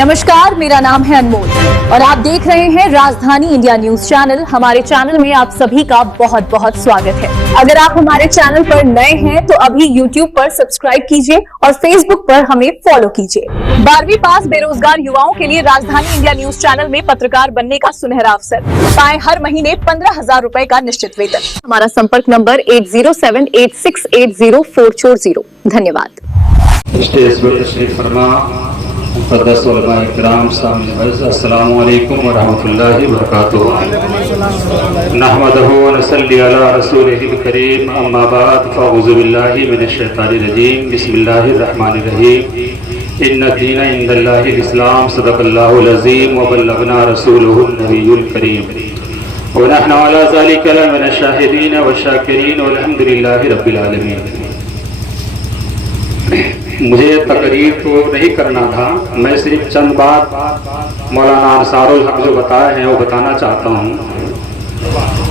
नमस्कार, मेरा नाम है अनमोल और आप देख रहे हैं राजधानी इंडिया न्यूज चैनल। हमारे चैनल में आप सभी का बहुत बहुत स्वागत है। अगर आप हमारे चैनल पर नए हैं तो अभी YouTube पर सब्सक्राइब कीजिए और Facebook पर हमें फॉलो कीजिए। 12वीं पास बेरोजगार युवाओं के लिए राजधानी इंडिया न्यूज चैनल में पत्रकार बनने का सुनहरा अवसर। पाए हर महीने 15,000 रुपए का निश्चित वेतन। हमारा संपर्क नंबर 8078680440। धन्यवाद। मुक़द्दस उलमा इकराम अस्सलामु अलैकुम व रहमतुल्लाहि व बरकातुहू। नहमदुहु व नसल्ली अला रसूलिहिल करीम, अम्मा बाद, फ़अऊज़ु बिल्लाहि मिनश शैतानिर रजीम, बिस्मिल्लाहिर रहमानिर रहीम। इन्न दीना इंदल्लाहिल इस्लाम, सदक़ल्लाहुल अज़ीम व बल्लगना रसूलुहुन नबियुल करीम व नहनु अला ज़ालिका लमिनश शाहिदीन व शाकिरीन वल्हम्दुलिल्लाहि रब्बिल आलमीन। मुझे तकरीर तो नहीं करना था, मैं सिर्फ चंद बात मौलाना अंसारुल हक जो बताए हैं वो बताना चाहता हूँ।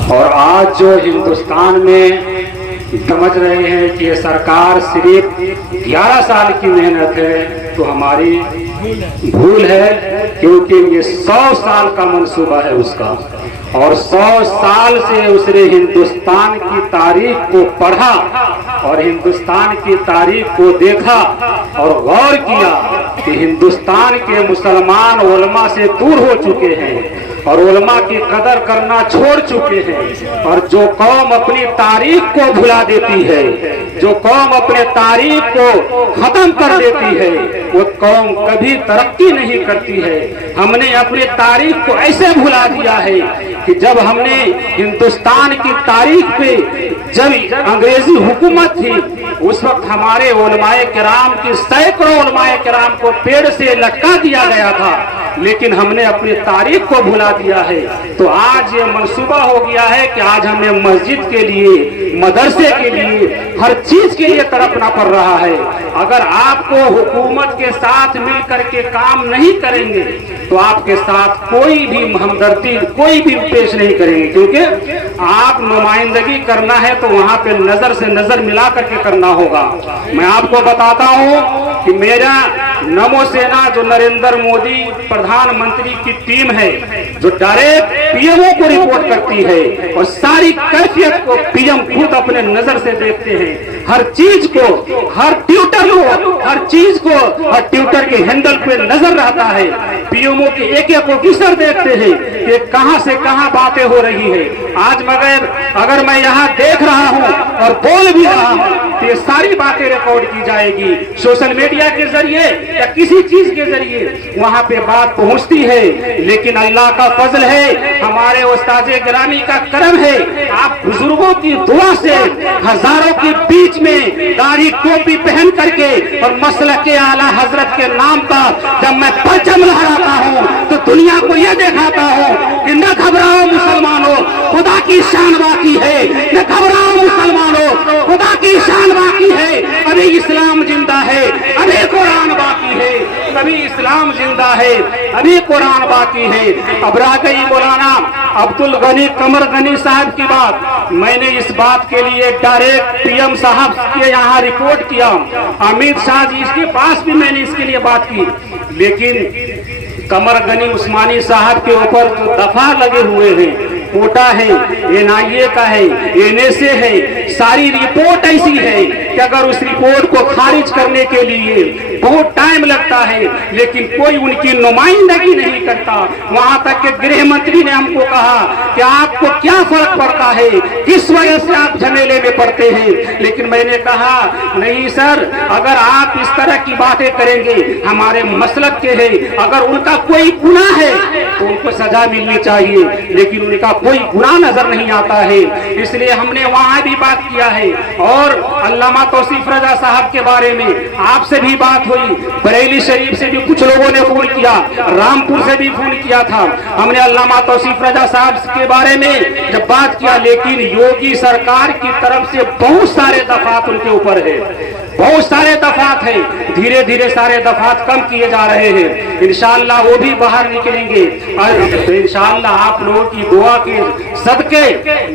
और आज जो हिंदुस्तान में समझ रहे हैं कि ये सरकार सिर्फ 11 साल की मेहनत है, तो हमारी भूल है, क्योंकि ये 100 साल का मंसूबा है उसका। और 100 साल से उसने हिंदुस्तान की तारीख को पढ़ा और हिंदुस्तान की तारीख को देखा और गौर किया कि हिंदुस्तान के मुसलमान उलमा से दूर हो चुके हैं और उलमा की कदर करना छोड़ चुके हैं। और जो कौम अपनी तारीख को भुला देती है, जो कौम अपने तारीख को खत्म कर देती है, वो कौम कभी तरक्की नहीं करती है। हमने अपनी तारीख को ऐसे भुला दिया है कि जब हमने हिंदुस्तान की तारीख पे जब अंग्रेजी हुकूमत थी, उस वक्त हमारे उलमाए किराम की सैकड़ों उलमाए किराम को पेड़ से लटका दिया गया था, लेकिन हमने अपनी तारीख को भुला दिया है। तो आज ये मंसूबा हो गया है कि आज हमें मस्जिद के लिए, मदरसे के लिए, हर चीज के लिए तड़पना पड़ रहा है। अगर आपको हुकूमत के साथ मिल करके काम नहीं करेंगे तो आपके साथ कोई भी हमदर्दी कोई भी पेश नहीं करेंगे, क्योंकि आप नुमाइंदगी करना है तो वहां पे नजर से नजर मिला करके करना होगा। मैं आपको बताता हूं कि मेरा नमो सेना जो नरेंद्र मोदी प्रधानमंत्री की टीम है, जो डायरेक्ट पीएमओ को रिपोर्ट करती है और सारी कैफियत को पीएम खुद अपने नजर से देखते हैं। हर चीज को, हर ट्विटर को, हर चीज को, हर ट्विटर के हैंडल पे नजर रहता है। पीएमओ के एक एक ऑफिसर देखते हैं कि कहां से कहां बातें हो रही है। आज मगर अगर मैं यहाँ देख रहा हूँ और बोल भी रहा हूँ तो ये सारी बातें रिकॉर्ड की जाएगी सोशल मीडिया के जरिए या किसी चीज के जरिए वहां पे बात पहुंचती है। लेकिन अल्लाह का फजल है, हमारे उस्ताद गिरामी का करम है, आप बुजुर्गों की दुआ से हजारों के बीच में दाढ़ी टोपी पहन करके और मसलक के आला हजरत के नाम पर जब मैं परचम लहराता हूँ तो दुनिया को यह दिखाता हूँ कि न घबराओ मुसलमानों, खुदा की शान बाकी है। न घबराओ मुसलमानों, खुदा की शान बाकी है। अभी इस्लाम जिंदा है, अभी कुरान बाकी है। अभी इस्लाम जिंदा है, अभी कुरान बाकी है। अब रह गई मौलाना अब्दुल गनी कमर गनी साहब की बात। मैंने इस बात के लिए डायरेक्ट पीएम साहब के यहाँ रिपोर्ट किया, अमित शाह जी के पास भी मैंने इसके लिए बात की, लेकिन कमर गनी उस्मानी साहब के ऊपर जो दफा लगे हुए हैं, कोटा है, एनआईए का है, एनएसए है, सारी रिपोर्ट ऐसी है कि अगर उस रिपोर्ट को खारिज करने के लिए बहुत टाइम लगता है, लेकिन कोई उनकी नुमाइंदगी नहीं करता। वहां तक के गृह मंत्री ने हमको कहा कि आपको क्या फर्क पड़ता है, किस वजह से आप झमेले में पड़ते हैं। लेकिन मैंने कहा नहीं सर, अगर आप इस तरह की बातें करेंगे, हमारे मसलक के हैं, अगर उनका कोई गुनाह है तो उनको सजा मिलनी चाहिए, लेकिन उनका कोई गुनाह नजर नहीं आता है। इसलिए हमने वहां भी बात किया है। और अल्लामा तौसीफ रजा साहब के बारे में आपसे भी बात हुई, बरेली शरीफ से भी कुछ लोगों ने फोन किया, रामपुर से भी फोन किया था। हमने अल्लामा तौसीफ रजा साहब के बारे में जब बात किया, लेकिन योगी सरकार की तरफ से बहुत सारे दफात उनके ऊपर है। बहुत सारे दफात हैं, धीरे धीरे सारे दफात कम किए जा रहे हैं। इंशाअल्लाह वो भी बाहर निकलेंगे और तो इंशाअल्लाह आप लोगों की दुआ के सदके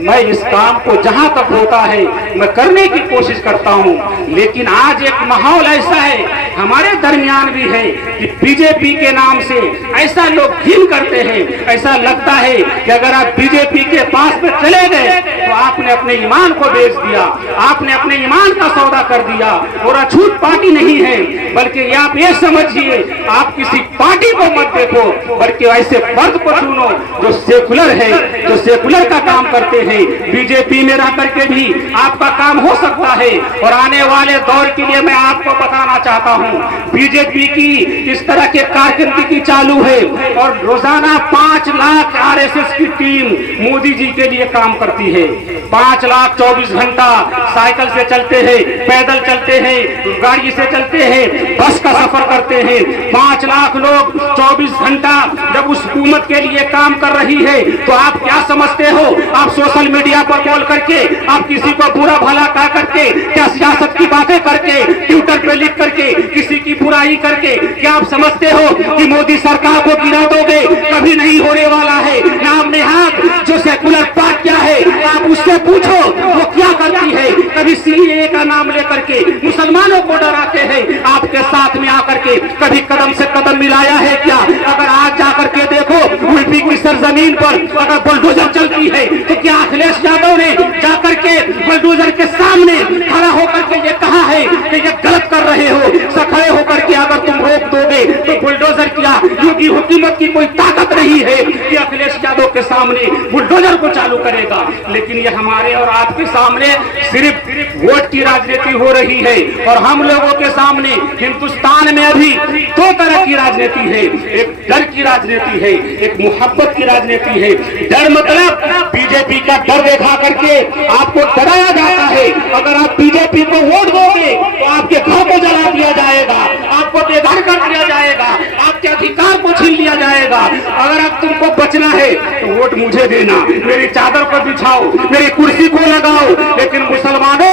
मैं इस काम को जहां तक होता है मैं करने की कोशिश करता हूं। लेकिन आज एक माहौल ऐसा है हमारे दरमियान भी है कि बीजेपी के नाम से ऐसा लोग घिन करते हैं, ऐसा लगता है कि अगर आप बीजेपी के पास में चले गए तो आपने अपने ईमान को बेच दिया, आपने अपने ईमान का सौदा कर दिया। और अछूत पार्टी नहीं है, बल्कि आप ये समझिए आप किसी पार्टी को मत देखो, बल्कि ऐसे फर्द को चुनो जो सेकुलर है, जो सेकुलर का काम करते हैं। बीजेपी में रह करके भी आपका काम हो सकता है। और आने वाले दौर के लिए मैं आपको बताना चाहता हूँ, बीजेपी की इस तरह के कारकर्दगी चालू है और रोजाना 5 लाख आरएसएस की टीम मोदी जी के लिए काम करती है। 5 लाख 24 घंटा साइकिल से चलते हैं, पैदल चलते हैं, गाड़ी से चलते हैं, बस का सफर करते हैं। 5 लाख लोग 24 घंटा जब उस हुकूमत के लिए काम कर रही है तो आप क्या समझते हो? आप सोशल मीडिया पर बोल करके, आप किसी को बुरा भला कह करके, क्या सियासत की बातें करके, ट्विटर पे लिख करके, किसी की बुराई करके क्या आप समझते हो कि मोदी सरकार को गिरा दोगे? कभी नहीं होने वाला है। नाम नेहाद जो सेकुलर पार्टियां है आप उससे पूछो वो क्या करती है। कभी सीएए का नाम लेकर के मुसलमानों को डराते हैं, आपके साथ में आकर के कभी कदम से कदम मिलाया है क्या? अगर आज जाकर के देखो यूपी की सरजमीन पर अगर बुलडोजर चलती है तो क्या अखिलेश यादव ने जाकर के बुलडोजर के सामने खड़ा होकर के ये कहा है कि ये गलत कर रहे हो? खड़े होकर के अगर तुम रोक दोगे तो बुलडोजर क्या योगी हुकूमत की कोई ताकत नहीं है कि अखिलेश यादव के सामने बुलडोजर को चालू करेगा। लेकिन ये हमारे और आपके सामने सिर्फ वोट की राजनीति हो रही है और हम लोगों के सामने हिंदुस्तान में अभी 2 तरह की राजनीति है। एक डर की राजनीति है, एक मोहब्बत की राजनीति है। डर मतलब बीजेपी का डर दिखा करके आपको डराया जाता है। अगर आप बीजेपी को वोट दोगे तो आपके घर को जला दिया जाएगा, आपको बेघर कर दिया जाएगा, आपके अधिकार को छीन लिया जाएगा। अगर अब तुमको बचना है तो वोट मुझे देना, मेरी चादर को बिछाओ, मेरी कुर्सी को लगाओ। लेकिन मुसलमानों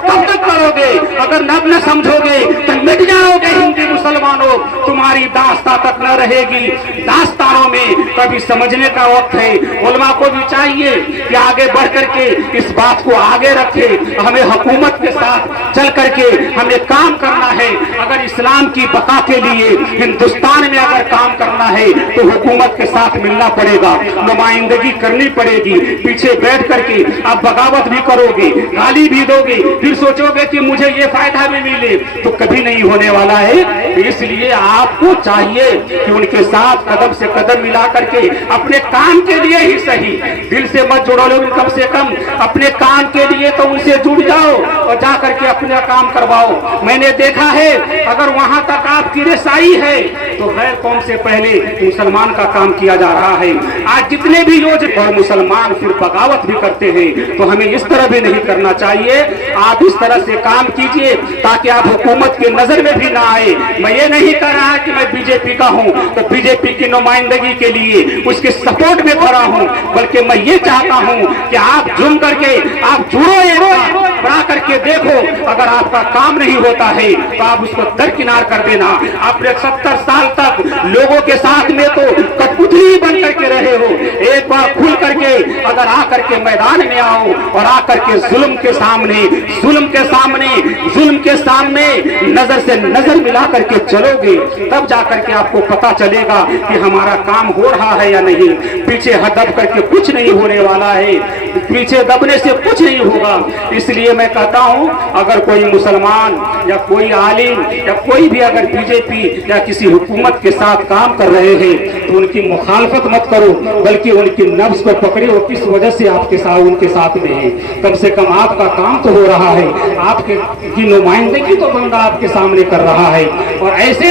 कब तक करोगे? अगर नब न समझोगे तो मिट जाओगे हिंदू मुसलमानों, तुम्हारी दास्तां तक न रहेगी। दास्तानों में कभी समझने का वक्त है। उलमा को भी चाहिए कि आगे बढ़ करके इस बात को आगे रखे। हमें हुकूमत के साथ चल करके हमें काम करना है। अगर इस्लाम की बका के लिए हिंदुस्तान में अगर काम करना है तो हुकूमत के साथ मिलना पड़ेगा, नुमाइंदगी करनी पड़ेगी। पीछे बैठ करके आप बगावत भी करोगे, गाली भी दोगे, फिर सोचोगे कि मुझे ये फायदा भी मिले, तो कभी नहीं होने वाला है। इसलिए आपको चाहिए कि उनके साथ कदम से कदम मिला करके अपने काम के लिए ही सही, दिल से मत जुड़ो लोग, कम से कम अपने काम के लिए तो उनसे जुड़ जाओ और जा करके अपना काम करवाओ। मैंने देखा है अगर वहां तक आपकी रसाई है तो गैर कौम से पहले मुसलमान का काम किया जा रहा है। आज जितने भी योजना और मुसलमान फिर बगावत भी करते हैं, तो हमें इस तरह भी नहीं करना चाहिए। आप इस तरह से काम कीजिए ताकि आप हुकूमत की नजर में भी ना आए। मैं ये नहीं कह रहा कि मैं बीजेपी का हूँ तो बीजेपी की नुमाइंदगी के लिए उसके सपोर्ट में खड़ा हूँ, बल्कि मैं ये चाहता हूँ कि आप जुम करके आप जुड़ो, बड़ा करके देखो। अगर आपका काम नहीं होता है तो आप उसको दरकिनार कर देना। आपने 70 साल तक लोगों के साथ में तो कठपुतली बन करके रहे हो। एक बार खुल करके अगर आकर के मैदान में आओ और आकर के जुल्म के सामने नजर से नजर मिला करके चलोगे, तब जाकर के आपको पता चलेगा कि हमारा काम हो रहा है या नहीं। पीछे दब करके कुछ नहीं होने वाला है, पीछे दबने से कुछ नहीं होगा। इसलिए मैं कहता हूं अगर कोई मुसलमान या कोई आलिम या कोई भी अगर बीजेपी या किसी हुकूमत के साथ काम कर रहे हैं तो उनकी मुखालफत मत करो, बल्कि उनकी नफ्स को पकड़े वो किस वजह से आपके साथ उनके साथ में है। कम से कम आपका काम तो हो रहा है, आपके की नुमाइंदगी तो बंदा आपके सामने कर रहा है। और ऐसे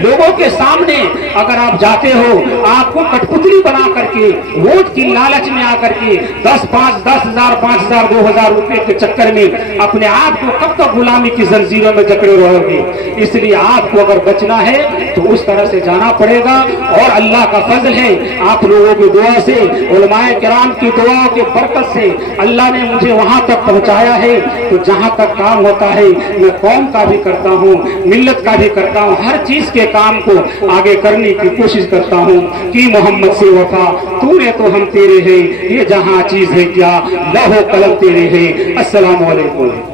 लोगों के सामने अगर आप जाते हो, आपको कठपुतली बना करके वोट की लालच में आकर के 10,000, 5,000, 2,000 रुपए के चक्कर में अपने आप को कब तक गुलामी की जंजीरों में जकड़े रहोगे। इसलिए आपको अगर बचना है तो उस तरह से जाना पड़ेगा। और अल्लाह का फजल है, आप लोगों की दुआ से, उलमाए किराम की दुआओं के बरकत से अल्लाह ने मुझे वहां तक पहुंचाया है। तो जहां तक काम होता है मैं कौम का भी करता हूँ, मिल्लत का भी करता हूँ, हर चीज के काम को आगे करने की कोशिश करता हूँ कि मोहम्मद से वफा तूने तो हम तेरे हैं, ये जहां चीज है क्या लौह कलम तेरे हैं। अस्सलाम वालेकुम।